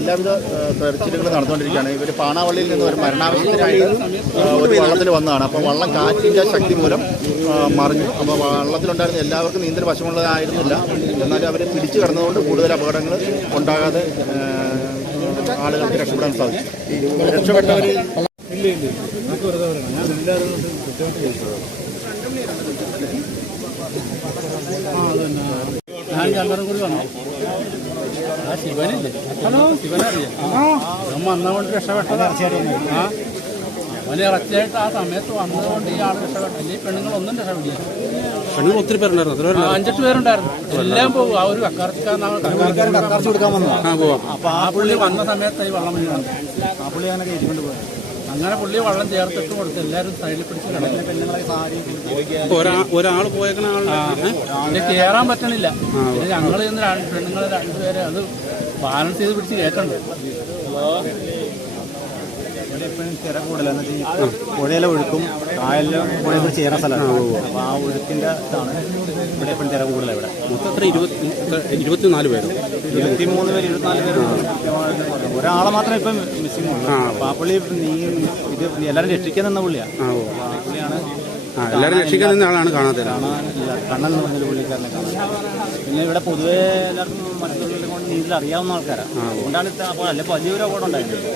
എല്ലാവിധ തെരച്ചിലുകളും നടന്നുകൊണ്ടിരിക്കുകയാണ്. ഇവർ പാണാവള്ളിയിൽ നിന്ന് ഒരു മരണാവസ്ഥയിലായിട്ട് ഒരു വള്ളത്തിൽ വന്നതാണ്. അപ്പോൾ വള്ളം കാറ്റിൻ്റെ ശക്തി മൂലം മറിഞ്ഞു. അപ്പോൾ വള്ളത്തിലുണ്ടായിരുന്ന എല്ലാവർക്കും നീന്തൽ വശമുള്ളതായിരുന്നില്ല. എന്നാലും അവർ പിടിച്ചു കിടന്നതുകൊണ്ട് കൂടുതൽ അപകടങ്ങൾ ഉണ്ടാകാതെ ആളുകൾക്ക് രക്ഷപ്പെടാൻ സാധിച്ചു. രക്ഷപ്പെട്ടവർ ഞാൻ രണ്ടരം കൂടി വന്നു. ആ ശിവനില്ലേ? ഹലോ, ശിവനറിയാം. അമ്മ വന്നതുകൊണ്ട് രക്ഷപ്പെട്ടത്. ആ അവന് ഇറച്ചിയായിട്ട് ആ സമയത്ത് വന്നതുകൊണ്ട് ഈ ആൾ രക്ഷപ്പെട്ടു. ഈ പെണ്ണുങ്ങളൊന്നും രക്ഷപ്പെടില്ല. പെണ്ണുങ്ങൾ ഒത്തിരി പേരുണ്ടായിരുന്നു. 5-8 പേരുണ്ടായിരുന്നു. എല്ലാം പോകും. ആ ഒരു കക്കാർച്ച് കൊടുക്കാൻ വന്നു. ആ പോവാം. അപ്പൊ ആ പുള്ളി വന്ന സമയത്ത് ഈ വള്ളം വന്നു. ആ പുള്ളി അങ്ങനെ കയറ്റിക്കൊണ്ട് പോയി. അങ്ങനെ പുള്ളി വള്ളം ചേർത്തിട്ട് കൊടുത്ത് എല്ലാവരും സൈഡിൽ പിടിച്ച് ഒരാൾ പോയേക്കണ ആളിനെ കയറാൻ പറ്റണില്ല. ഞങ്ങൾ ഇന്ന് പെണ്ണുങ്ങൾ 2 പേരെ അത് ബാലൻസ് ചെയ്ത് പിടിച്ച് കയറ്റണ്ട്. ഇവിടെ എപ്പോഴും തിര കൂടുതലെന്ന് വെച്ചാൽ പുഴയിലെ ഒഴുക്കും കായലിലും പുഴയിൽ ചേരുന്ന സ്ഥലമാണ്. അപ്പോൾ ആ ഒഴുക്കിൻ്റെ ഇതാണ് ഇവിടെ എപ്പോഴും തിര കൂടുതലാണ്. ഇവിടെ മൊത്തം 24 പേര്, 23 പേര്, 24 പേര്. ഒരാളെ മാത്രമേ ഇപ്പം മിസ്സിംഗ് ഉള്ളൂ. അപ്പോൾ ആ പുള്ളി ഇത് എല്ലാവരും രക്ഷിക്കാൻ നിന്ന പുള്ളിയാണ്. ആ പുള്ളിയാണ് എല്ലാവരും രക്ഷിക്കാൻ നിന്ന ആളാണ്. കാണാനില്ല. കണ്ണൻ എന്ന് പറഞ്ഞൊരു പുള്ളിക്കാരനെ കാണാൻ. പിന്നെ ഇവിടെ പൊതുവേ എല്ലാവർക്കും മറ്റുള്ളവരെ കൊണ്ട് നീന്തൽ അറിയാവുന്ന ആൾക്കാരാണ്. അതുകൊണ്ടാണ് അപ്പോൾ അല്ലെ വലിയൊരു അപകടം ഉണ്ടായിരുന്നത്.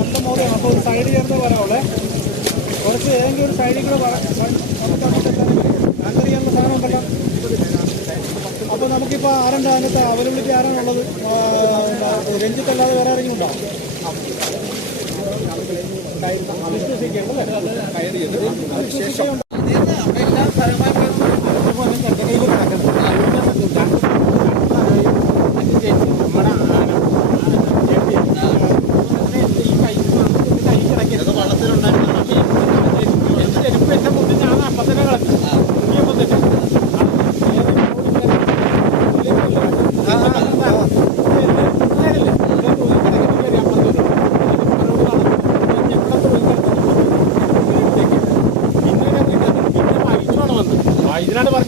നല്ല മോഡലാണ്. അപ്പോൾ ഒരു സൈഡ് ചേർന്ന് വരാവുള്ളേ. കുറച്ച് ഏതെങ്കിലും ഒരു സൈഡിൽ കൂടെ ആങ്കറിയാനുള്ള സാധനം ഉണ്ടല്ലോ. അപ്പോൾ നമുക്കിപ്പോൾ ആരുണ്ട് അതിനകത്ത് അവൈലബിലിറ്റി ആരാണുള്ളത്? രഞ്ജിത്തല്ലാതെ വേറെ ആരെങ്കിലും ഉണ്ടോ?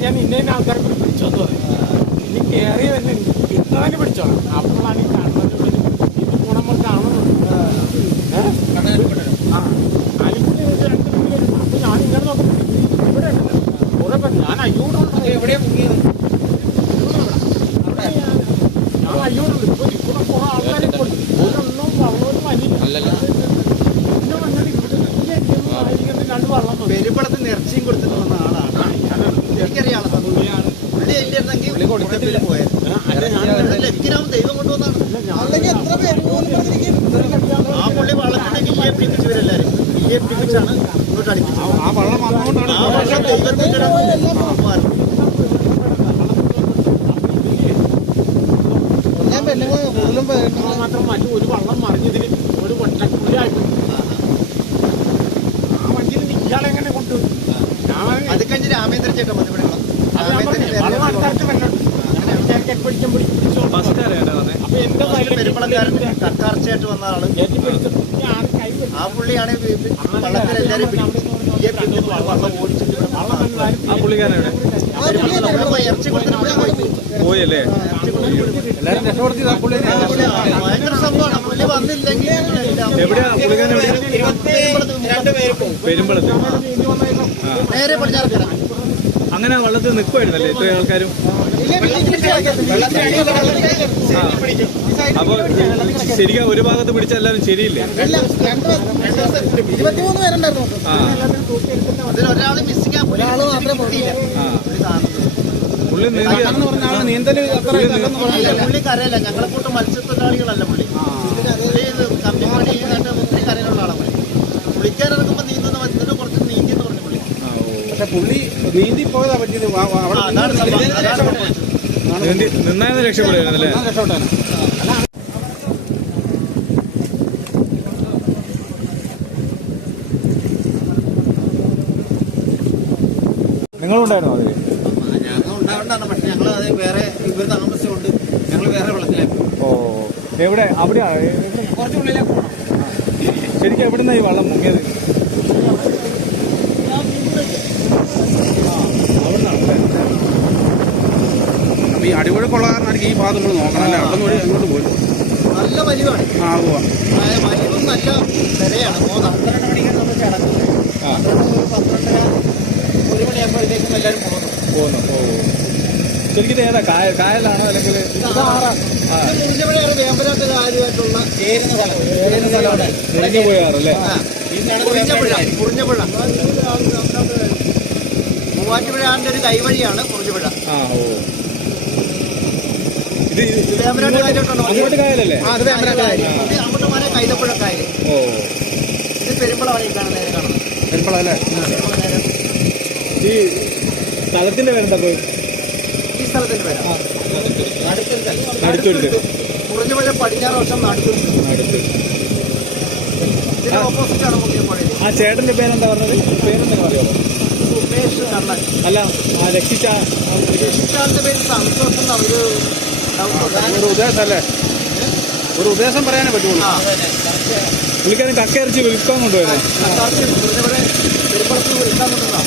ഞാൻ ഇന്ന ആൾക്കാരെ പിടിച്ചോന്ന് പറയും. ഇനി കയറി തന്നെ കിട്ടാൻ പിടിച്ചോളാം. അപ്പോഴാണ് ഈ കാണുന്നത്. ഇത് ഗുണങ്ങൾ കാണുന്നുണ്ട്. ആലിപ്പുള്ളി 2 മിനിറ്റ്. അപ്പൊ ഞാൻ ഇങ്ങനെ നോക്കുമ്പോൾ ഇവിടെ കുറെ പേര് ഞാൻ അയ്യോടുണ്ട്. എവിടെയാണ് മുങ്ങിയത്? ഞാൻ അയ്യോടുണ്ട്. ഇപ്പൊ ഇവിടെ കുറെ ആൾക്കാരെ ഒരെണ്ണം വെള്ളമൊന്നും വലിയ പെരുമ്പളത്ത് നിറച്ചിയും കൊടുത്തിട്ട് വന്ന ആളാണ്. എനിക്കറിയാം പുള്ളി ഇല്ലായിരുന്നെങ്കിൽ കൊടുത്തിട്ടില്ല പോയത്. ലഭിക്കാവും ദൈവം കൊണ്ടുവന്നാണ്. ആ പുള്ളി വള്ളത്തിലേക്ക് ഇവരെല്ലാരും പിടിപ്പിച്ചാണ് ഇങ്ങോട്ട് അടിപ്പിച്ചത്. ആ വള്ളം വന്നുകൊണ്ടാണ് ആ വള്ളം ദൈവത്തിന്റെ മാത്രം മറ്റു ഒരു വള്ളം മറിഞ്ഞതിന് ഒരു ഒറ്റക്കുള്ളിയായിട്ട് ആ വണ്ടിയിൽ ഇയാളെങ്ങനെ കൊണ്ടുപോയി. അത് കഴിഞ്ഞ് രാമേന്ദ്രൻ ചേട്ടൻ വന്നു ഇവിടെ. അപ്പൊ എന്റെ പെരുമ്പളക്കാരൻ കക്കാർച്ചയായിട്ട് വന്ന ആള് ആ പുള്ളിയാണ് വള്ളത്തിൽ എല്ലാവരും വള്ളം ഓടിച്ചിട്ട് ആ പുള്ളിക്കാരൻ ഇറച്ചി കൊടുത്തിട്ട് പോയല്ലേ? എല്ലാരും രക്ഷപ്പെടുത്തി ഭയങ്കര സംഭവമാണ്. പുള്ളി വന്നില്ലെങ്കിൽ എവിടെയാ പുള്ളിക്കാരൻ? പെരുമ്പളത്ത്. നേരെ പടിഞ്ഞാറക്കര. അങ്ങനെ വള്ളത്തിൽ നിൽക്കുമായിരുന്നല്ലേ ഇത്രയും ആൾക്കാരും? അപ്പൊ ശരിക്കും ഒരു ഭാഗത്ത് പിടിച്ച എല്ലാവരും ശരിയില്ലേ? 23 പേരുണ്ടായിരുന്നു. അതിലൊരാള് മിസ്സിംഗ്. ഒരാള് മാത്രമേ പുള്ളി പുള്ളി കരയല്ല. ഞങ്ങളെ കൂട്ട് മത്സ്യത്തൊഴിലാളികളല്ല പുള്ളി. കമ്പിപ്പണി ചെയ്തിട്ട് ഒത്തിരി കരയിലുള്ള ആളാണ് പുള്ളി. പുള്ളിക്കാരിറങ്ങുമ്പോൾ നീന്തുന്ന മത്സ്യത്തിന് കുറച്ച് നീന്തി എന്ന് പറഞ്ഞു പുള്ളി. പക്ഷെ പുള്ളി നീന്തി പോയതാ പറ്റിയത്. നിന്നായിരുന്നു രക്ഷപ്പെടുകയായിരുന്നല്ലേ? നിങ്ങളുണ്ടായിരുന്നോ അതില്? ഞങ്ങൾ ഉണ്ടാവണ്ടാണ്. പക്ഷെ ഞങ്ങൾ അത് വേറെ ഇവർ താമസിച്ചുകൊണ്ട് ഞങ്ങൾ വേറെ വെള്ളത്തിലായി. ഓ, എവിടെ? അവിടെയാ? കുറച്ചുള്ളിലേക്ക് പോകണം. ശരിക്കും എവിടുന്നാ ഈ വള്ളം മുങ്ങിയത്? അപ്പൊ ഈ അടിപൊളിക്കുള്ള കാരണമായിരിക്കും ഈ ഭാഗം നമ്മൾ നോക്കണം അല്ലേ? അവിടെ നിന്ന് അങ്ങോട്ട് പോയി നല്ല വലിവാണ്. ആ പോവാ വലിവും നല്ല തിരയാണ്. 12 മണിക്കാണ് നമ്മൾ ചടങ്ങ്. 1 മണിയാകുമ്പോഴത്തേക്കും എല്ലാവരും പോകുന്നു. ശരിക്കും ഇത് ഏതാ? കായലാണോ അല്ലെങ്കിൽ മുറിഞ്ഞപുഴയാണ് വേമ്പനാട്ട് കാര്യമായിട്ടുള്ള ചേരുന്ന സ്ഥലമാണ്. മുറിഞ്ഞു പോയാറല്ലേ? മുറിഞ്ഞപുഴ മൂവാറ്റുപുഴാന്റെ ഒരു കൈവഴിയാണ് മുറിഞ്ഞപുഴ. ആ, ഓ, ഇത് വേമ്പനാട്ട് കാര്യമായിട്ടുള്ള അങ്ങോട്ട് കായലല്ലേ? അങ്ങോട്ട് മാറി കൈതപ്പുഴ കായൽ. ഓ, ഇത് പെരുമ്പള വഴിക്കാണ് നേരെ കാണുന്നത്. പെരുമ്പള അല്ലേ? ഈ സ്ഥലത്തിന്റെ പേരെന്താ? ഈ സ്ഥലത്തിന്റെ പേര് നടുത്തുരുത്ത്. മുറിഞ്ഞപുഴ പടിഞ്ഞാറ് വർഷം നടുത്തുരുത്ത്. ഇതിന്റെ ഓപ്പോസിറ്റ് ആണ് മുറിഞ്ഞപുഴ. ആ ചേട്ടന്റെ പേരെന്താ പറഞ്ഞത്? പേരെന്താ അറിയാമോ? സുമേഷ് കണ്ണൻ. അല്ല, ആ രക്ഷിച്ചാളിന്റെ പേര് സന്തോഷം എന്നൊരു ഒരു ഉദ്ദേശം അല്ലേ? ഒരു ഉദ്ദേശം പറയാനേ പറ്റുള്ളൂ. പുള്ളിക്കാരൻ കക്കയിറച്ചി വിൽക്കാൻ കൊണ്ടുപോയത്. പെരുമ്പളത്ത് വിൽക്കാൻ കൊണ്ടുവന്നാ.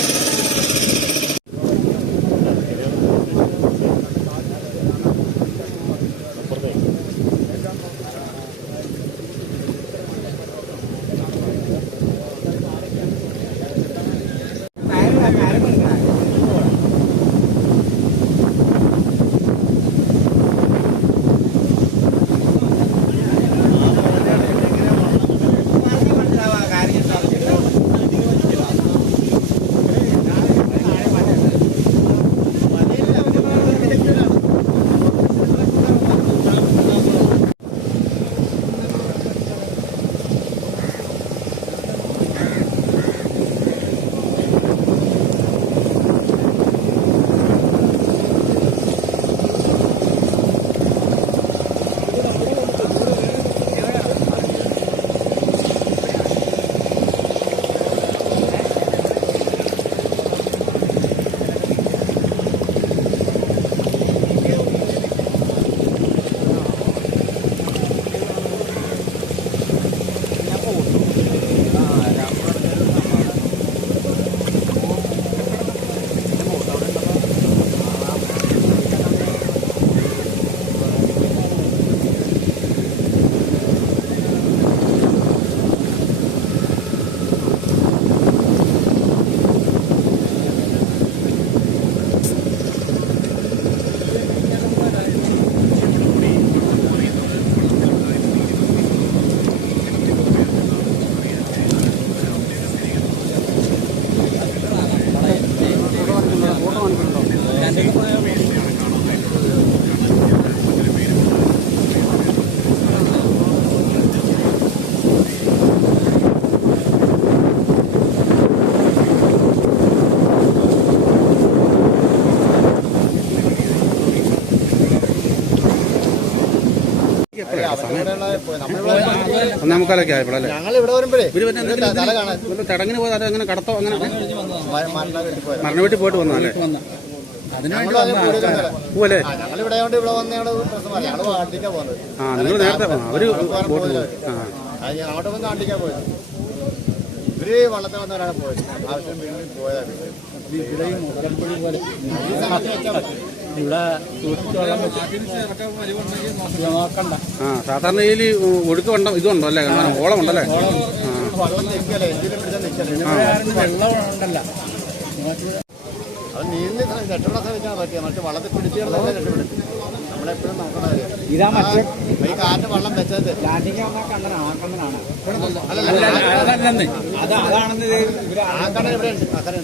ഒന്നേമുക്കാലൊക്കെ ആയപ്പോഴല്ലേ ഞങ്ങൾ ഇവിടെ വരുമ്പോഴേ ഇവര് പിന്നെ എന്തെങ്കിലും തല കാണാൻ ചടങ്ങിന് പോയത് അത് അങ്ങനെ കടത്തോ അങ്ങനെ പോയത് മരണ വീട്ടിൽ പോയിട്ട് വന്നല്ലേ പോലെ ഞങ്ങൾ ഇവിടെ ഇവിടെ വന്ന് ഞങ്ങൾ വാട്ടിക്കാ പോകുന്നത്. ആ നിങ്ങൾ നേരത്തെ അവര് ബോട്ട് പോയി അങ്ങോട്ട് വന്ന് വാട്ടിക്കാ പോയത്. ഇവര് വള്ളത്തിൽ വന്നവരാണ് പോയത്. ആവശ്യം വീണ്ടും പോയതാണ്. ഇവിടെ നോക്കണ്ട. ആ സാധാരണ ഇതിൽ ഒഴുക്ക് ഇതുണ്ടോ അല്ലേ ഓളം ഉണ്ടല്ലേ വള്ളം നിൽക്കല്ലേ, എന്തിനും പിടിച്ചാൽ നിൽക്കല്ലേ. വെള്ളം ഉണ്ടല്ല, അത് നീന്തി രക്ഷപ്പെടാൻ ശ്രമിക്കാൻ പറ്റിയ മറ്റു വള്ളത്തിൽ പിടിച്ചു കിടന്നല്ലേ രക്ഷപ്പെടും. നമ്മളെപ്പോഴും നോക്കണ ഇതാ മറ്റേ ഈ കാറ്റ് വള്ളം വെച്ചത് ലാൻഡിങ് കണ്ണനാണ്. അതാണെന്ന് അതാണെന്ന് ആ കട ഇവിടെ ഉണ്ട്. അക്കരെ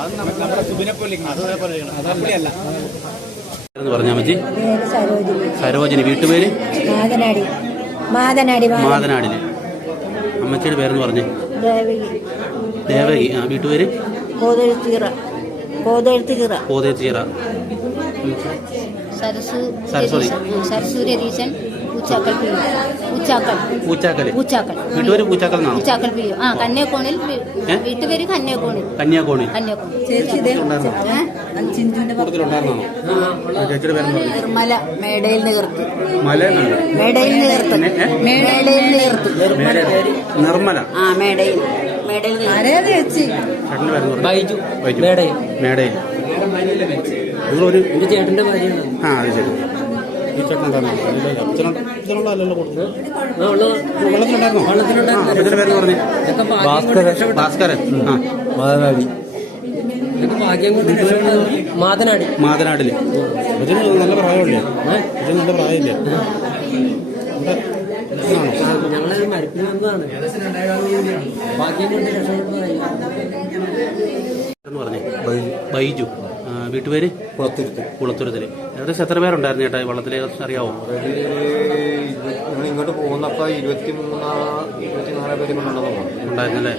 അത് നമ്മുടെ സുബിനെപ്പോലെ അതല്ല എന്ന് പറഞ്ഞാൽ മതി. സരോജിനി. സരോജിനി. വീട്ടുപേര് മാതനാടി. മാതനാടി. മാതനാടില്. അമ്മച്ചിയുടെ പേരെന്ന് പറഞ്ഞേ ദേവകി. ദേവകി. ആ വീട്ടുപേര് കോതെഴുത്തിറ. കോതെഴുത്തിറ. കോതേച്ചീറ. സരസ്വതി. സരസു രതീശൻ. പൂച്ചാക്കൽ. പൂച്ചാക്കല്. പൂച്ചാക്കൽ. വീട്ടുപേര് പൂച്ചാക്കൽ എന്നാണോ? പൂച്ചാക്കൽ പിരിയോ. ആ കന്യാകോണിൽ. വീട്ടുപേര് കന്യാകോണിൽ. കന്യാകോണിൽ. കൂടുതലുണ്ടായിരുന്നോ? ചേച്ചിയുടെ പേരെന്ന് പറഞ്ഞു. നിർമ്മല. മേടയിൽ നികർത്ത്. മല മേടയിൽ നികർത്ത്. മേടയിൽ നികർത്ത്. നിർമ്മല. ആ മേടയിൽ. മേടയിൽ ചേട്ടൻ്റെ പേരെന്ന് പറഞ്ഞു. മേടയിൽ. മേടയിൽ. നിങ്ങളൊരു ചേട്ടന്റെ ഭാര്യയാണ്. ആ അത് ശരി. ഈ ചേട്ടൻ അച്ഛനുള്ള അല്ലല്ലോ കൊടുത്തത്. വെള്ളത്തിലുണ്ടായിരുന്നോ? അച്ഛൻ്റെ പേരെന്ന് പറഞ്ഞു. ഭാസ്കരൻ. ആ മാതനാടി. ഭാഗ്യം കൊണ്ട് മാതനാടി. മാതനാടില്. അച്ഛന് നല്ല പ്രായമല്ലേ? അച്ഛന് നല്ല പ്രായമില്ലേ? ഞങ്ങളത് മരപ്പിൽ വന്നതാണ്. ഭാഗ്യം കൊണ്ട് രക്ഷപ്പെട്ടതായി എന്ന് പറഞ്ഞേ ബൈജു. വീട്ടുപേര് കുളത്തുരുത്തിൽ. ഏകദേശം എത്ര പേരുണ്ടായിരുന്നു ചേട്ടാ ഈ വള്ളത്തിൽ അറിയാവോ? ഞങ്ങൾ ഇങ്ങോട്ട് പോകുന്നപ്പോ 24 പേര് ഉണ്ടായിരുന്നല്ലേ?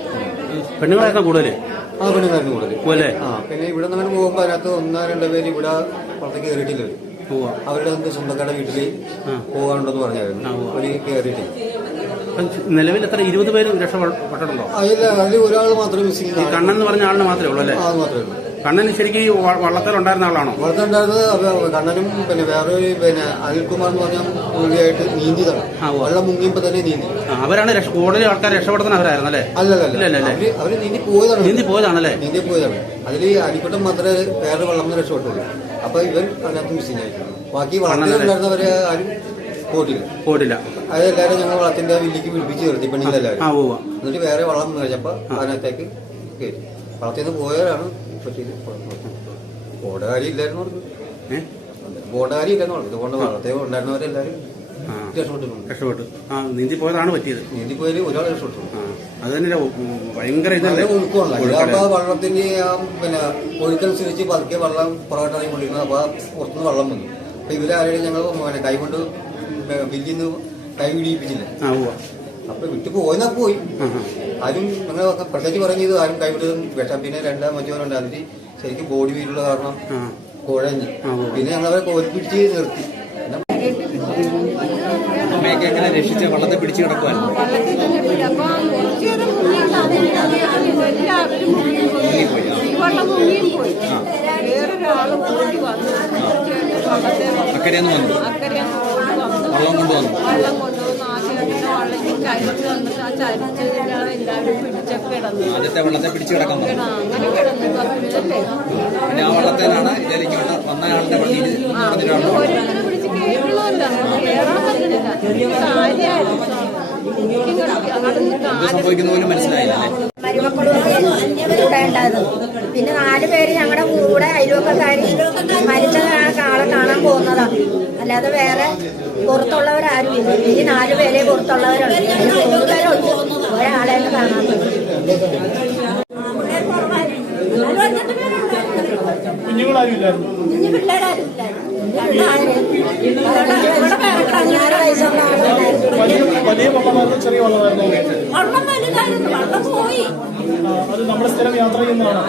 പെണ്ണുങ്ങളായിരുന്നു കൂടുതല്? ആ പെണ്ണുങ്ങളായിരുന്നു കൂടുതൽ പോലെ. ആ പിന്നെ ഇവിടെ നമ്മൾ പോകുമ്പോ അതിനകത്ത് 1-2 പേര് ഇവിടെ പുറത്തേക്ക് കയറിയിട്ടില്ല. അവരുടെ സ്വന്തക്കാരുടെ വീട്ടിൽ പോകാനുണ്ടെന്ന് പറഞ്ഞായിരുന്നു. അവര് കയറിയിട്ടില്ല. നിലവിൽ എത്ര 20 പേര് രക്ഷപ്പെട്ടിട്ടുണ്ടോ? അതിൽ ഒരാൾ മാത്രമേ മിസ്സിംഗ്. കണ്ണൻ എന്ന് പറഞ്ഞ ആളിന് മാത്രമേ ഉള്ളൂ അല്ലേ? അത് മാത്രമേ ഉള്ളൂ. കണ്ണൻ ശരിക്കും ഈ വള്ളത്തിലുണ്ടായിരുന്ന ആളാണോ? വള്ളത്തിലുണ്ടായിരുന്നത് കണ്ണനും പിന്നെ വേറൊരു പിന്നെ അനിൽകുമാർ എന്ന് പറഞ്ഞ പുള്ളിയായിട്ട് നീന്തിയതാണ്. വെള്ളം മുങ്ങിയപ്പോ തന്നെ നീന്തി. അവരാണ് കൂടുതൽ ആൾക്കാർ രക്ഷപ്പെടുത്തുന്ന അവരായിരുന്നു അല്ലേ? അല്ലല്ല അവര് നീന്തി പോയതാണല്ലേ? നീന്തി പോയതാണ്. അതിൽ അടിക്കുട്ടം മാത്രമേ വേറെ വെള്ളം നിന്ന് രക്ഷപ്പെട്ടുള്ളൂ. അപ്പൊ ഇവൻ അതിനകത്ത് മിസ്സിംഗ് ആയി. ബാക്കി വള്ളത്തിലുണ്ടായിരുന്നവരെ ആരും പോയിട്ടില്ല. അതെല്ലാരും ഞങ്ങൾ വള്ളത്തിന്റെ വില്ലിക്ക് പിടിപ്പിച്ച് നിർത്തി പെണ്ണികളെല്ലാവരും. എന്നിട്ട് വേറെ വള്ളം കഴിച്ചപ്പോ അതിനകത്തേക്ക് കയറ്റി. വള്ളത്തിൽ നിന്ന് പോയവരാണ് പറ്റിയത്. ബോർഡുകാരി ഇല്ലായിരുന്നു. ബോർഡുകാരി ഇല്ലെന്ന് പറഞ്ഞു. അതുകൊണ്ട് വള്ളത്തെ ഉണ്ടായിരുന്നവരെല്ലാരും രക്ഷപ്പെട്ടു. ആ നീന്തി പോയതാണ് പറ്റിയത്. നീന്തി പോയാൽ ഒരാൾ രക്ഷപ്പെട്ടു. അത് തന്നെ ഭയങ്കര ഇതല്ലേ ഒഴുക്കുള്ള വള്ളത്തിന്റെ പിന്നെ ഒഴുക്കനുസരിച്ച് പതുക്കെ വെള്ളം പുറകോട്ടായി കൊണ്ടിരുന്നത്. അപ്പൊ പുറത്തുനിന്ന് വെള്ളം വന്നു. അപ്പൊ ഇവരാരെയും ഞങ്ങൾ കൈകൊണ്ട് ബില്ലിന്ന് കൈ പിടിപ്പിച്ചില്ല. അപ്പൊ വിട്ടു പോയെന്നാ പോയി. ആരും ഞങ്ങൾ പ്രത്യേകിച്ച് പറഞ്ഞത് ആരും കൈവിടും വെട്ടാം. പിന്നെ 2 മറ്റവരുണ്ട്. അതിന് ശരിക്കും ബോഡി വീലുള്ള കാരണം കുഴഞ്ഞ് പിന്നെ ഞങ്ങളവരെ കോരി പിടിച്ച് നിർത്തി. അമ്മയൊക്കെ എങ്ങനെ രക്ഷിച്ച വള്ളത്തെ പിടിച്ചു കിടക്കുവാൻ? അക്കരെന്ന് വന്നു വള്ളം കൊണ്ടുവന്നു. ആദ്യത്തെ വെള്ളത്തെ പിടിച്ചു കിടക്കാൻ പിന്നെ ആ വള്ളത്തേനാണ് ഇതിലേക്ക് വന്ന ആളുടെ പള്ളിയിൽ സംഭവിക്കുന്ന പോലും മനസ്സിലായില്ല. പിന്നെ 4 പേര് ഞങ്ങളുടെ കൂടെ അയൽവക്കക്കാരി മരിച്ച ആളെ കാണാൻ പോകുന്നതാണ്. അല്ലാതെ വേറെ പുറത്തുള്ളവരാരും ഇല്ല. ഈ 4 പേരെ പുറത്തുള്ളവരുണ്ട്. 3 പേരുണ്ട്. ഒരാളെ കാണാൻ കുഞ്ഞുങ്ങളാരും ഇല്ലായിരുന്നു. കുഞ്ഞു പിള്ളേരാരും വലിയ വള്ളമായിരുന്നു ചെറിയ വള്ളമായിരുന്നു? അത് നമ്മുടെ സ്ഥിരം യാത്ര ചെയ്യുന്നതാണ്.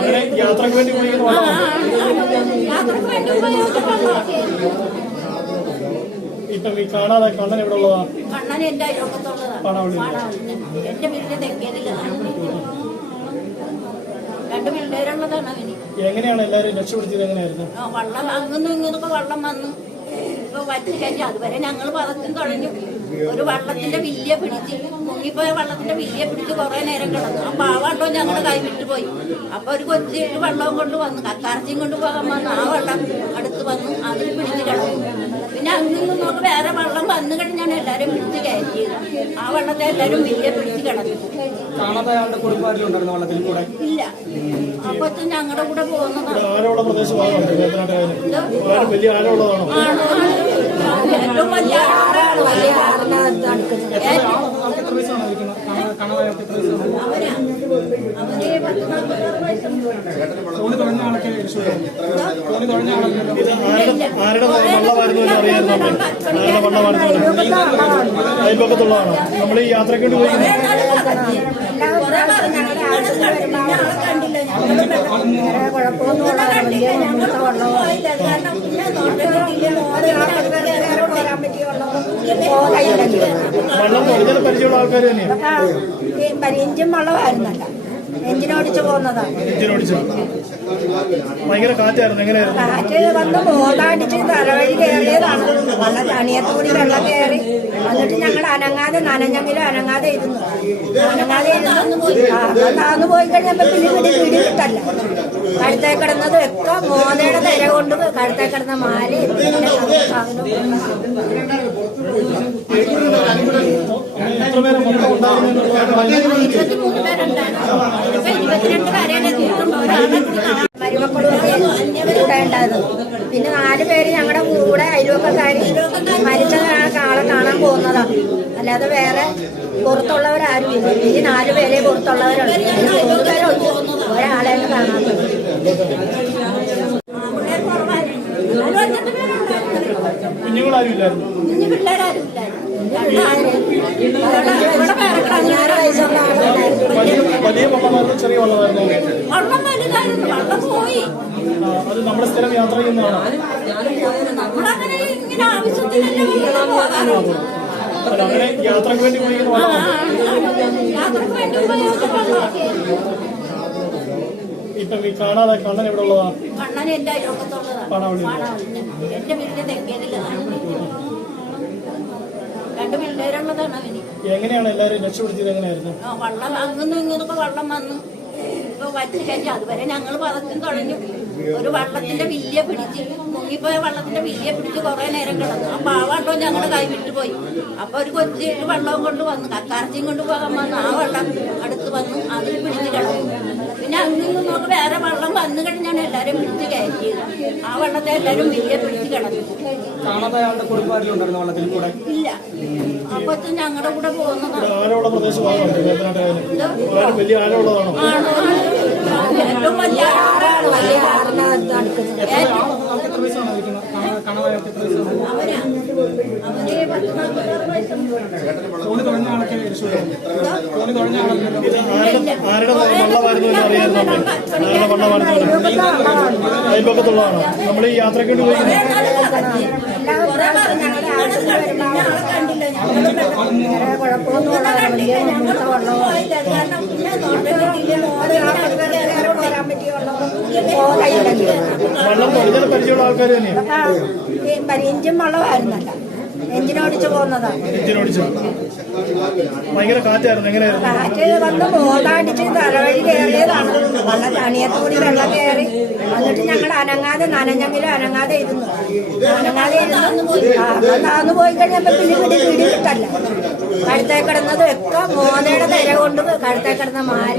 അങ്ങനെ യാത്രക്ക് വേണ്ടി ഉപയോഗിക്കുന്ന വെള്ളമാണ്. ഇപ്പം ഈ കാണാതെ കണ്ണൻ എവിടെ ഉള്ളതാ? കണ്ണൻ എന്റെ എന്റെ വീട്ടിലെ തെക്കേതിലാണ്. 2 പിള്ളേരുള്ളതാണ് അവന്. എങ്ങനെയാണ് എല്ലാവരും രക്ഷപ്പെടുത്തിയത്? എങ്ങനെയായിരുന്നു? വള്ളം അങ്ങൊന്നും ഇങ്ങനൊക്കെ വെള്ളം വന്നു ഇപ്പൊ വറ്റി കഴിഞ്ഞു. അതുവരെ ഞങ്ങൾ പതച്ചും തൊഴഞ്ഞു. ഒരു വള്ളത്തിന്റെ വില്യ പിടിച്ച് മുങ്ങിപ്പോയ വള്ളത്തിന്റെ വില്യ പിടിച്ച് കുറെ നേരം കിടന്നു. അപ്പൊ ആ വെള്ളം ഞങ്ങളുടെ കൈ വിട്ടുപോയി. അപ്പൊ ഒരു കൊച്ചു വെള്ളവും കൊണ്ട് വന്നു, കക്കാർച്ചയും കൊണ്ട് പോകാൻ വന്നു. ആ വെള്ളം അടുത്ത് വന്നു, അതിൽ പിടിച്ച് കിടന്നു. പിന്നെ അങ്ങും നോക്ക് വേറെ വെള്ളം വന്നു കഴിഞ്ഞാണ് എല്ലാരും പിടിച്ച് കയറ്റിയത്. ആ വെള്ളത്തെ എല്ലാരും വില്യ പിടിച്ച് കിടന്നു. കാണാതെ ആളുടെ കുടുംബാരിലുണ്ടായിരുന്നു വെള്ളത്തിൽ കൂടെ? ഇല്ല. അപ്പൊ ഞങ്ങളുടെ കൂടെ പോകുന്നതാണ്. ആഴമുള്ള പ്രദേശമാണോ വലിയ ആഴമുള്ളതാണോ? ഏറ്റവും വലിയ ആറാണ്. വലിയ ആരുടെ വള്ളമായിരുന്നു എന്ന് അറിയാമായിരുന്നു? ആരുടെ വള്ളമായിരുന്നു? അയൽപക്കത്തുള്ളതാണോ? നമ്മൾ ഈ യാത്രയ്ക്ക് വേണ്ടി പോയി വെള്ളം കൂടുതൽ പരിചയമുള്ള ആൾക്കാർ തന്നെയാണ്. എഞ്ചിൻ വെള്ളമായിരുന്നല്ല, എഞ്ചിനോടിച്ച് പോകുന്നതാണ്. എഞ്ചിനോടിച്ച് ഭയങ്കര കാറ്റായിരുന്നു. എങ്ങനെയായിരുന്നു? കാറ്റ് വന്ന് മോതാടിച്ച് തലവഴി കയറിയതാണ്. വെള്ളം തണിയത്തുകൂടി വെള്ളം കയറി. എന്നിട്ട് ഞങ്ങൾ അനങ്ങാതെ നനഞ്ഞെങ്കിലും അനങ്ങാതെ ഇരുന്നു. താന്നു പോയി കഴിഞ്ഞപ്പോ പിടി കിട്ടല്ല. കഴുത്തേ കിടന്നത് ഒക്കെ മോതയുടെ തിര കൊണ്ട് കഴുത്തേ കിടന്ന മാല മരുമക്കളും കൂടെ ഉണ്ടായിരുന്നു. പിന്നെ 4 പേര് ഞങ്ങളുടെ കൂടെ അയൽവക്കക്കാര് മരിച്ച ആളെ കാണാൻ പോകുന്നതാണ്. അല്ലാതെ വേറെ പുറത്തുള്ളവരാരും ഇല്ല. ഈ 4 പേരെ പുറത്തുള്ളവരുണ്ട്. 3 പേരുണ്ട്, ഒരാളെ കാണാത്തത്. കുഞ്ഞുങ്ങളാരും ഇല്ലായിരുന്നു? കുഞ്ഞു പിള്ളേരാരും ഇല്ലായിരുന്നു. 16 വയസ്സുള്ള ആളുണ്ടായിരുന്നു. വലിയ വള്ളമായിരുന്നു ചെറിയ വള്ളമായിരുന്നു? വള്ളം വലുതായിരുന്നു. വള്ളം പോയി. അത് നമ്മുടെ സ്ഥിരം യാത്ര ചെയ്യുന്നതാണോ? നമ്മളങ്ങനെ ഇങ്ങനെ ആവശ്യത്തിനല്ല പോകാറുള്ളൂ. അങ്ങനെ യാത്രക്ക് വേണ്ടി ഉപയോഗിക്കുന്ന വെള്ളമാണ്. യാത്രക്ക് വേണ്ടി ഉപയോഗിക്കുന്ന ഇപ്പം ഈ കാണാതെ കണ്ണൻ എവിടെ ഉള്ളതാ? കണ്ണൻ എന്റെ അയൽപക്കത്തുള്ളതാണ്. എന്റെ വീട്ടിലെ തെക്കേതിലാണ്. 2 പിള്ളേരുള്ളതാണ് അവന്. എങ്ങനെയാണ് എല്ലാവരും രക്ഷപ്പെടുത്തിയത്? എങ്ങനെയായിരുന്നു? വള്ളം അങ്ങൊന്നും ഇങ്ങനൊക്കെ വെള്ളം വന്നു ഇപ്പൊ വറ്റി കഴിഞ്ഞു. അതുവരെ ഞങ്ങൾ പതച്ചും തൊഴഞ്ഞു. ഒരു വള്ളത്തിന്റെ വില്യ പിടിച്ച് മുങ്ങിപ്പോയ വള്ളത്തിന്റെ വില്യ പിടിച്ച് കുറെ നേരം കിടന്നു. അപ്പൊ ആ വെള്ളം ഞങ്ങളുടെ കൈ വിട്ടുപോയി. അപ്പൊ ഒരു കൊച്ചു വെള്ളവും കൊണ്ട് വന്നു, കക്കാർച്ചയും കൊണ്ട് പോകാൻ വന്നു. ആ വെള്ളം അടുത്ത് വന്നു, അതിൽ പിടിച്ച് കിടന്നു. പിന്നെ അങ്ങും നോക്ക് വേറെ വെള്ളം വന്നു കഴിഞ്ഞാണ് എല്ലാരും പിടിച്ച് കയറ്റിയത്. ആ വെള്ളത്തെ എല്ലാരും വില്യ പിടിച്ച് കിടന്നു. കാണാതെ ആളുടെ കുടുംബാരിലുണ്ടായിരുന്നു വെള്ളത്തിൽ കൂടെ? ഇല്ല. അപ്പൊ ഞങ്ങളുടെ കൂടെ പോകുന്നതാണ്. ആഴമുള്ള പ്രദേശമാണോ? വലിയ ആഴമുള്ളതാണോ? ഏറ്റവും വലിയ ആറാണ്. വലിയ ആരുടെ വള്ളമായിരുന്നു എന്ന് അറിയാമായിരുന്നു? ആരുടെ വള്ളമായിരുന്നു? അയൽപക്കത്തുള്ളതാണോ? നമ്മൾ ഈ യാത്രയ്ക്ക് വേണ്ടി പോയി വെള്ളം കൂടുതൽ പരിചയമുള്ള ആൾക്കാർ തന്നെയാണ്. എഞ്ചിൻ വെള്ളമായിരുന്നല്ല, എഞ്ചിനോടിച്ച് പോകുന്നതാണ്. എഞ്ചിനോടിച്ച് ഭയങ്കര കാറ്റായിരുന്നു. എങ്ങനെയായിരുന്നു? കാറ്റ് വന്ന് മോതാടിച്ച് തലവഴി കയറിയതാണ്. വെള്ളം തണിയത്തുകൂടി വെള്ളം കയറി. എന്നിട്ട് ഞങ്ങൾ അനങ്ങാതെ നനഞ്ഞെങ്കിലും അനങ്ങാതെ ഇരുന്നു. താന്നു പോയി കഴിഞ്ഞപ്പോ പിടി കിട്ടല്ല. കഴുത്തേ കിടന്നത് ഒക്കെ മോതയുടെ തിര കൊണ്ട് കഴുത്തേ കിടന്ന മാല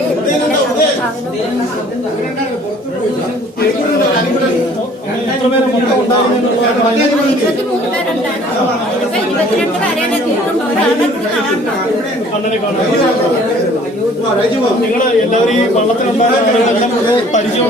എത്ര പേരെ മൊത്തം ഉണ്ടാകുന്നു? 23 പേരുണ്ടായിരുന്നു. 22 പേരെയാണ് കണ്ണനെ കാണാൻ നിങ്ങൾ എല്ലാവരും ഈ വള്ളത്തിലുണ്ടാകുന്ന പരിചയം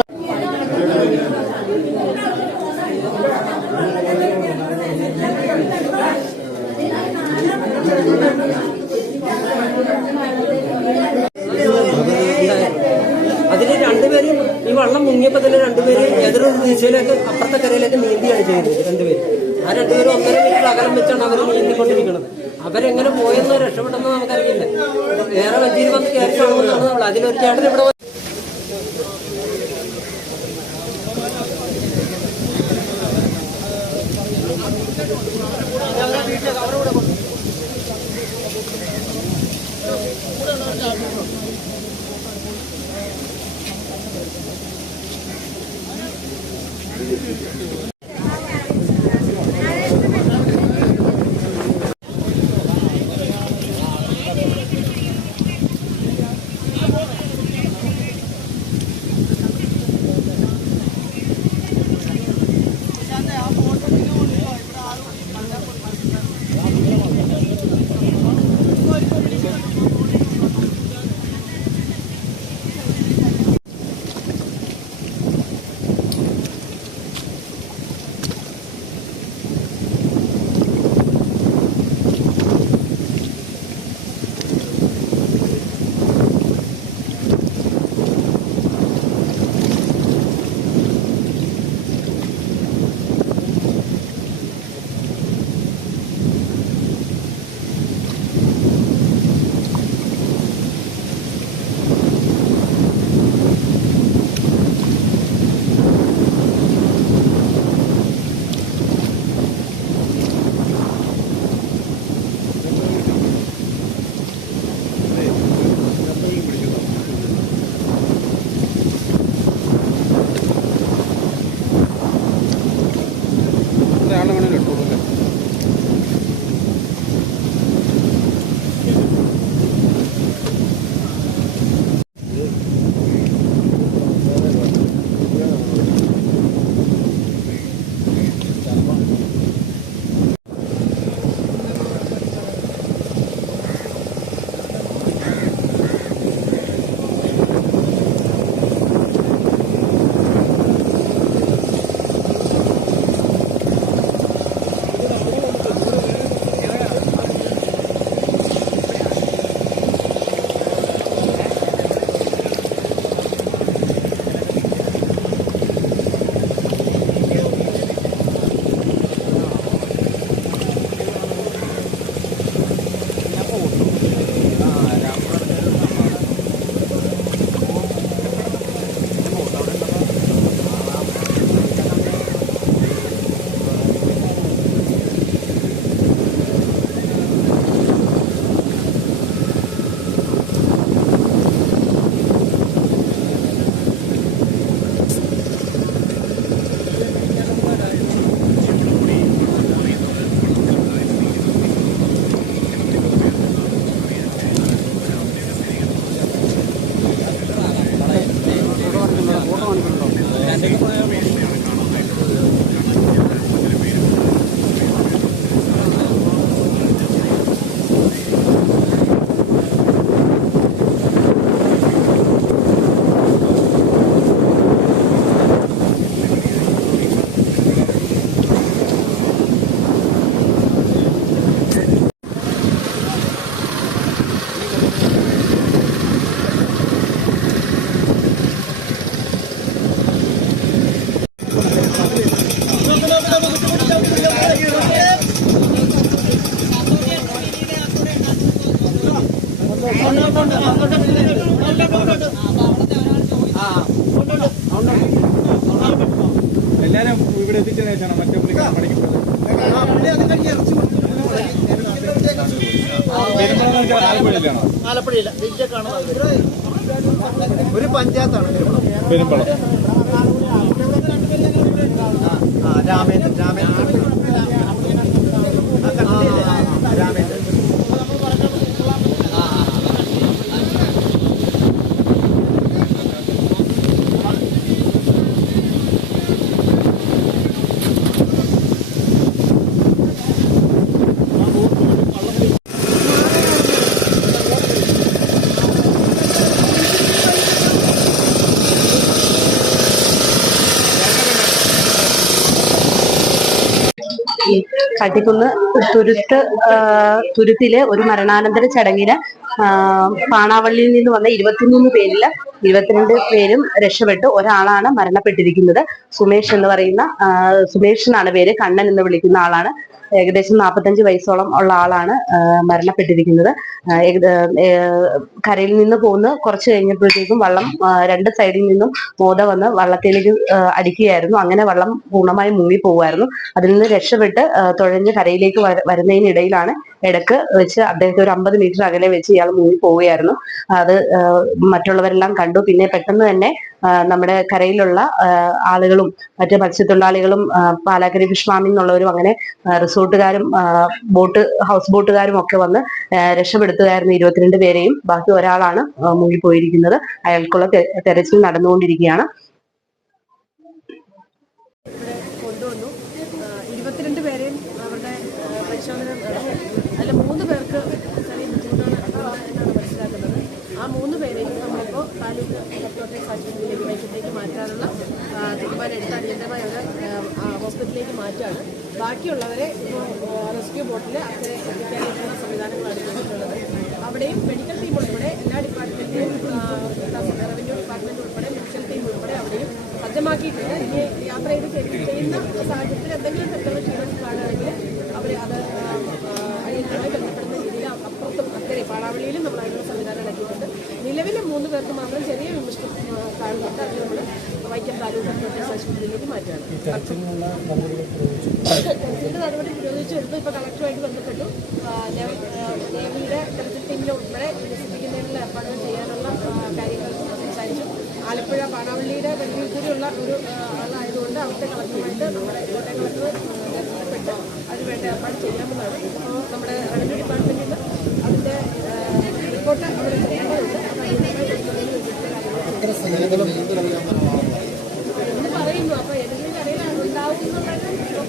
അതിൽ 2 പേരും നീങ്ങിയപ്പോൾ തന്നെ രണ്ടുപേര് എതിരൊരു ദിശയിലേക്ക് അപ്പുറത്തെ കരയിലേക്ക് നീന്തിയാണ് ചെയ്യുന്നത്. രണ്ടുപേര് ആ രണ്ടുപേരും 1.5 മീറ്റർ അകലം വെച്ചാണ് അവർ നീന്തിക്കൊണ്ടിരിക്കുന്നത്. അവരെങ്ങനെ പോയെന്നോ രക്ഷപ്പെട്ടെന്നോ നമുക്കറിയില്ല. വേറെ വഞ്ചിയിൽ വന്ന് കയറി കാണുമെന്നാണ് നമ്മൾ. അതിലൊരു ചേട്ടൻ ഇവിടെ എല്ലാരും ഇവിടെ എത്തിച്ചതിന് ശേഷമാണ് മറ്റേ പുള്ളിക്കാരൻ പഠിക്കുന്നത്. ആലപ്പുഴയിലാണോ? ആലപ്പുഴയില്ല, ജില്ലക്കാണ്. ഒരു പഞ്ചായത്താണ് പെരുമ്പളം. രാമേന്ദ്രൻ കാട്ടിക്കുന്ന് തുരുത്തിലെ ഒരു മരണാനന്തര ചടങ്ങിന് പാണാവള്ളിയിൽ നിന്ന് വന്ന 23 പേരില് 22 പേരും രക്ഷപ്പെട്ടു. ഒരാളാണ് മരണപ്പെട്ടിരിക്കുന്നത്. സുമേഷ് എന്ന് പറയുന്ന സുമേഷ് എന്നാണ് പേര്. കണ്ണൻ എന്ന് വിളിക്കുന്ന ആളാണ്. ഏകദേശം 45 വയസ്സോളം ഉള്ള ആളാണ് മരണപ്പെട്ടിരിക്കുന്നത്. കരയിൽ നിന്ന് പോകുന്ന കുറച്ച് കഴിഞ്ഞപ്പോഴത്തേക്കും വള്ളം രണ്ട് സൈഡിൽ നിന്നും മോത വന്ന് വള്ളത്തിലേക്ക് അടിക്കുകയായിരുന്നു. അങ്ങനെ വള്ളം പൂർണ്ണമായും മുങ്ങി പോകുമായിരുന്നു. അതിൽ നിന്ന് രക്ഷപ്പെട്ട് തുഴഞ്ഞ് കരയിലേക്ക് വരുന്നതിനിടയിലാണ് ഇടക്ക് വെച്ച് അദ്ദേഹത്തെ ഒരു 50 മീറ്റർ അകലെ വെച്ച് ഇയാൾ മുങ്ങി പോവുകയായിരുന്നു. അത് മറ്റുള്ളവരെല്ലാം കണ്ടു. പിന്നെ പെട്ടെന്ന് തന്നെ നമ്മുടെ കരയിലുള്ള ആളുകളും മറ്റ് മത്സ്യത്തൊഴിലാളികളും പാലാക്കരി ഫിഷ് ഫാമിൽ നിന്നുള്ളവരും അങ്ങനെ റിസോർട്ടുകാരും ഹൗസ് ബോട്ടുകാരും ഒക്കെ വന്ന് രക്ഷപ്പെടുത്തുകയായിരുന്നു 22 പേരെയും. ബാക്കി ഒരാളാണ് മുങ്ങിപ്പോയിരിക്കുന്നത്. അയാൾക്കുള്ള തെരച്ചിൽ നടന്നുകൊണ്ടിരിക്കുകയാണ്. 22 പേരെയും അവരുടെ പരിശോധന അതിൽ 3 പേർക്ക് ചെറിയ ബുദ്ധിമുട്ടാണ് എന്നാണ് മനസ്സിലാക്കുന്നത്. ആ 3 പേരെയും നമ്മളിപ്പോൾ താലൂക്ക് ഹെഡ്ക്വാർട്ടേഴ്സ് ആശുപത്രിയിലേക്ക് വൈകിട്ടേക്ക് മാറ്റാനുള്ള തീരുമാനം എടുത്ത് അടിയന്തരമായ ഒരു ഹോസ്പിറ്റലിലേക്ക് മാറ്റാണ്. ബാക്കിയുള്ളവരെ ഇപ്പോൾ റെസ്ക്യൂ ബോട്ടിൽ അക്കരെ എത്തിക്കാനായിട്ടുള്ള സംവിധാനങ്ങളാണ് ചെയ്തിട്ടുള്ളത്. അവിടെയും മെഡിക്കൽ ടീം ഉൾപ്പെടെ എല്ലാ ഡിപ്പാർട്ട്മെൻറ്റിലും റവന്യൂ ഡിപ്പാർട്ട്മെൻറ്റ് ഉൾപ്പെടെ മെഡിക്കൽ ടീം ഉൾപ്പെടെ അവിടെയും സജ്ജമാക്കിയിട്ടുണ്ട്. ഇനി യാത്ര ചെയ്യുന്ന സാഹചര്യത്തിൽ എന്തെങ്കിലും തെറ്റുകൾ കാണുകയാണെങ്കിൽ അവർ അത് അടിയന്തരമായി ബന്ധപ്പെടുന്ന രീതിയിൽ അപ്പുറത്തും അക്കരെ പാടാവള്ളിയിലും നമ്മൾ അതിനുള്ള സംവിധാനം ഇറക്കിയിട്ടുണ്ട്. നിലവിലെ 3 പേർക്ക് മാത്രം ചെറിയ വിമർശനം കാണുന്നുണ്ട്. അത് നമ്മൾ വൈക്കം താലൂക്ക് ഹെഡ്ക്വാർട്ടേഴ്സ് ആശുപത്രിയിലേക്ക് മാറ്റുകയാണ്. തെരച്ചിലിന്റെ നടപടി പുരോഗമിച്ചു വരുന്നു. ഇപ്പോൾ കളക്ടറുമായിട്ട് ബന്ധപ്പെട്ടു. നേവിയുടെ തെരച്ചിൽ ടീമിലെ ഉൾപ്പെടെ വികസിപ്പിക്കുന്നതിനുള്ള ഏർപ്പാടുകൾ ചെയ്യാനുള്ള കാര്യങ്ങൾ സംസാരിച്ചു. ആലപ്പുഴ പാടാവള്ളിയുടെ പരിധിയിലുള്ള ഒരു ആളായതുകൊണ്ട് അവിടുത്തെ കളക്ടറുമായിട്ട് നമ്മുടെ കോട്ടയം കളക്ടർ ബന്ധപ്പെട്ട് അതിനുവേണ്ട ഏർപ്പാട് ചെയ്യാമെന്നാണ്. അപ്പോൾ നമ്മുടെ റവന്യൂ ഡിപ്പാർട്ട്മെൻറ്റിൽ നിന്ന് അതിൻ്റെ റിപ്പോർട്ട് അവിടെ ചെയ്യേണ്ടതുണ്ട്. അപ്പോൾ അതിനുമായി എന്ന് പറയുന്നു. അപ്പോൾ ഏതെങ്കിലും കടയിൽ ഉണ്ടാവും എന്നുള്ള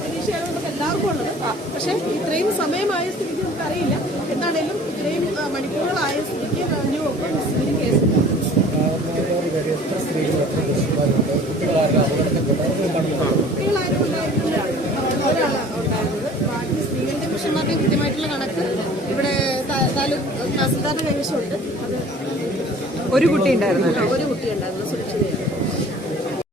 പ്രതീക്ഷയാണ് നമുക്ക് എല്ലാവർക്കും ഉള്ളത്. പക്ഷേ ഇത്രയും സമയമായ സ്ഥിതിക്ക് നമുക്കറിയില്ല. എന്താണേലും ഇത്രയും മണിക്കൂറുകളായ സ്ഥിതിക്ക് റവന്യൂ ഒപ്പം മിസ്സിംഗ് കേസ് കുട്ടികളാരും ഉണ്ടായിരുന്നില്ല. ഒരാളാണ് ഉണ്ടായിരുന്നത്. ബാക്കി സ്ത്രീകളുടെ പുരുഷന്മാരുടെയും കൃത്യമായിട്ടുള്ള കണക്ക് ഇവിടെ താലൂക്ക് തഹസിൽദാരുടെ കൈവശമുണ്ട്. അത് ഒരു കുട്ടി ഉണ്ടായിരുന്നു സുരക്ഷിതയാണ്.